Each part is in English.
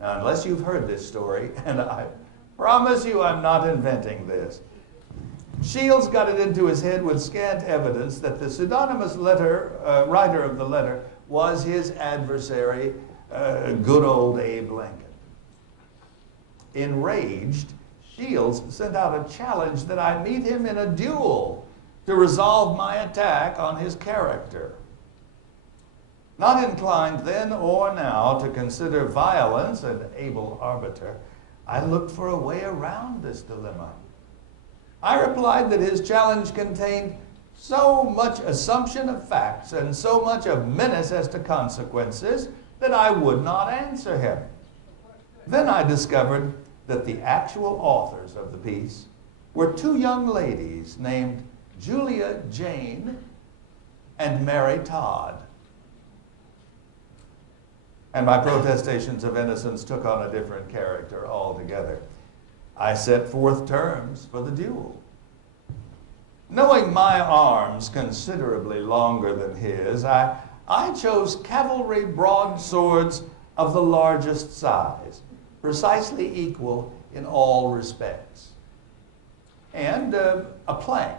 Now, unless you've heard this story, and I promise you I'm not inventing this, Shields got it into his head with scant evidence that the pseudonymous writer of the letter was his adversary, good old Abe Lincoln. Enraged, Shields sent out a challenge that I meet him in a duel to resolve my attack on his character. Not inclined then or now to consider violence an able arbiter, I looked for a way around this dilemma. I replied that his challenge contained so much assumption of facts and so much of menace as to consequences that I would not answer him. Then I discovered that the actual authors of the piece were two young ladies named Julia Jane and Mary Todd. And my protestations of innocence took on a different character altogether. I set forth terms for the duel. Knowing my arms considerably longer than his, I chose cavalry broadswords of the largest size, precisely equal in all respects, and a plank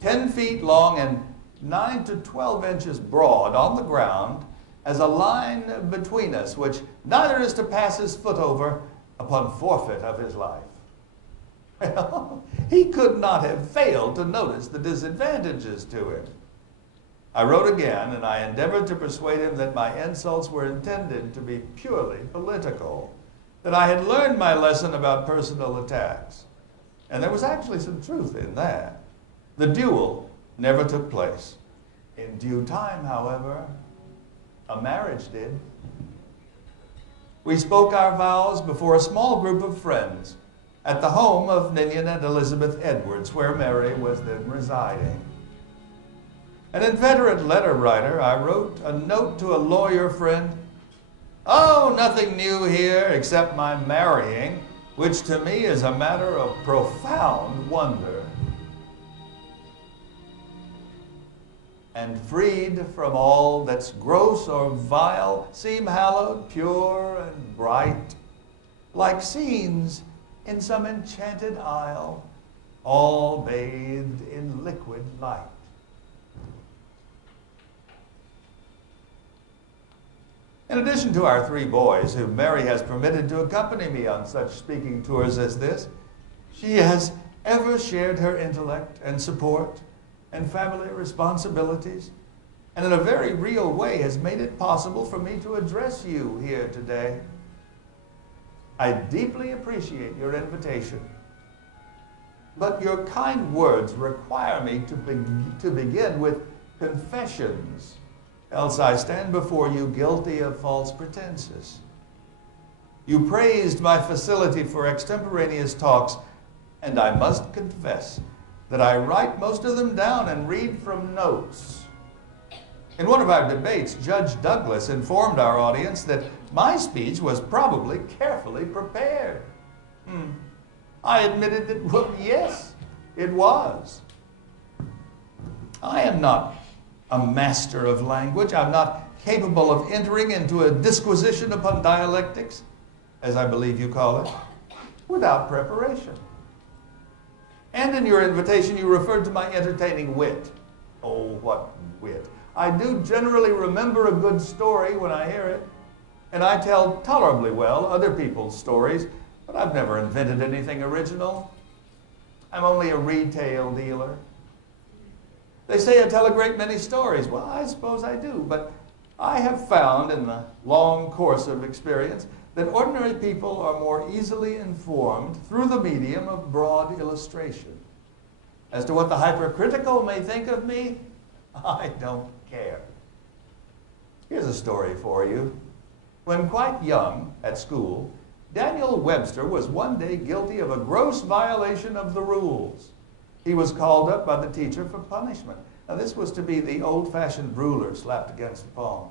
10 feet long and 9 to 12 inches broad on the ground as a line between us, which neither is to pass his foot over upon forfeit of his life. Well, he could not have failed to notice the disadvantages to him. I wrote again, and I endeavored to persuade him that my insults were intended to be purely political, that I had learned my lesson about personal attacks. And there was actually some truth in that. The duel never took place. In due time, however, a marriage did. We spoke our vows before a small group of friends at the home of Ninian and Elizabeth Edwards, where Mary was then residing. An inveterate letter writer, I wrote a note to a lawyer friend. Oh, nothing new here except my marrying, which to me is a matter of profound wonder. And freed from all that's gross or vile, seem hallowed, pure and bright, like scenes in some enchanted isle, all bathed in liquid light. In addition to our 3 boys, whom Mary has permitted to accompany me on such speaking tours as this, she has ever shared her intellect and support and family responsibilities, and in a very real way has made it possible for me to address you here today. I deeply appreciate your invitation, but your kind words require me to begin with confessions, else I stand before you guilty of false pretenses. You praised my facility for extemporaneous talks, and I must confess that I write most of them down and read from notes. In one of our debates, Judge Douglas informed our audience that my speech was probably carefully prepared. I admitted that, well, yes, it was. I am not a master of language. I'm not capable of entering into a disquisition upon dialectics, as I believe you call it, without preparation. And in your invitation, you referred to my entertaining wit. Oh, what wit. I do generally remember a good story when I hear it, and I tell tolerably well other people's stories, but I've never invented anything original. I'm only a retail dealer. They say I tell a great many stories. Well, I suppose I do, but I have found in the long course of experience that ordinary people are more easily informed through the medium of broad illustration. As to what the hypercritical may think of me, I don't care. Here's a story for you. When quite young, at school, Daniel Webster was one day guilty of a gross violation of the rules. He was called up by the teacher for punishment. Now, this was to be the old-fashioned ruler slapped against the palm.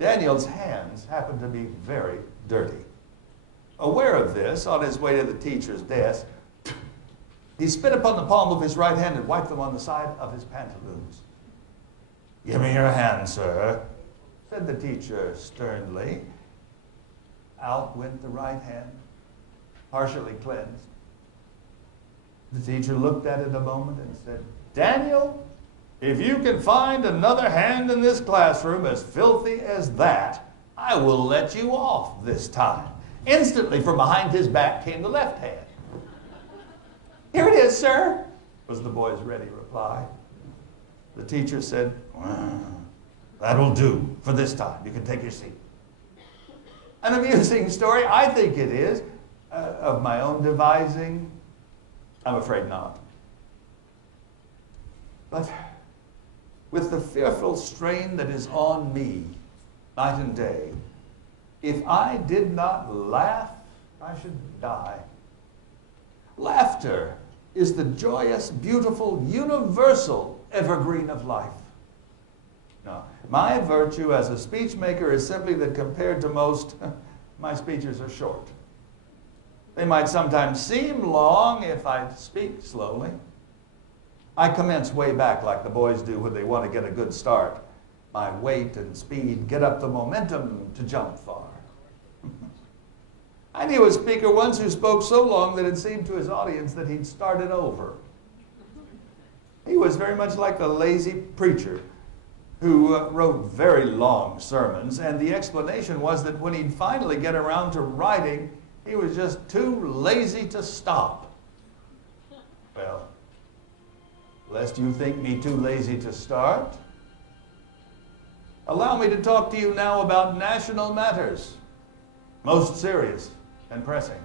Daniel's hands happened to be very dirty. Aware of this, on his way to the teacher's desk, he spit upon the palm of his right hand and wiped them on the side of his pantaloons. "Give me your hand, sir," said the teacher sternly. out went the right hand, partially cleansed. The teacher looked at it a moment and said, "Daniel, if you can find another hand in this classroom as filthy as that, I will let you off this time." Instantly from behind his back came the left hand. "Here it is, sir," was the boy's ready reply. The teacher said, "Well, that'll do for this time. You can take your seat." An amusing story? I think it is. Of my own devising? I'm afraid not. But with the fearful strain that is on me night and day, if I did not laugh, I should die. Laughter is the joyous, beautiful, universal evergreen of life. No, my virtue as a speech maker is simply that compared to most, my speeches are short. They might sometimes seem long if I speak slowly. I commence way back like the boys do when they want to get a good start. My weight and speed get up the momentum to jump far. I knew a speaker once who spoke so long that it seemed to his audience that he'd started over. He was very much like the lazy preacher who wrote very long sermons, and the explanation was that when he'd finally get around to writing, he was just too lazy to stop. Well, lest you think me too lazy to start, allow me to talk to you now about national matters, most serious and pressing.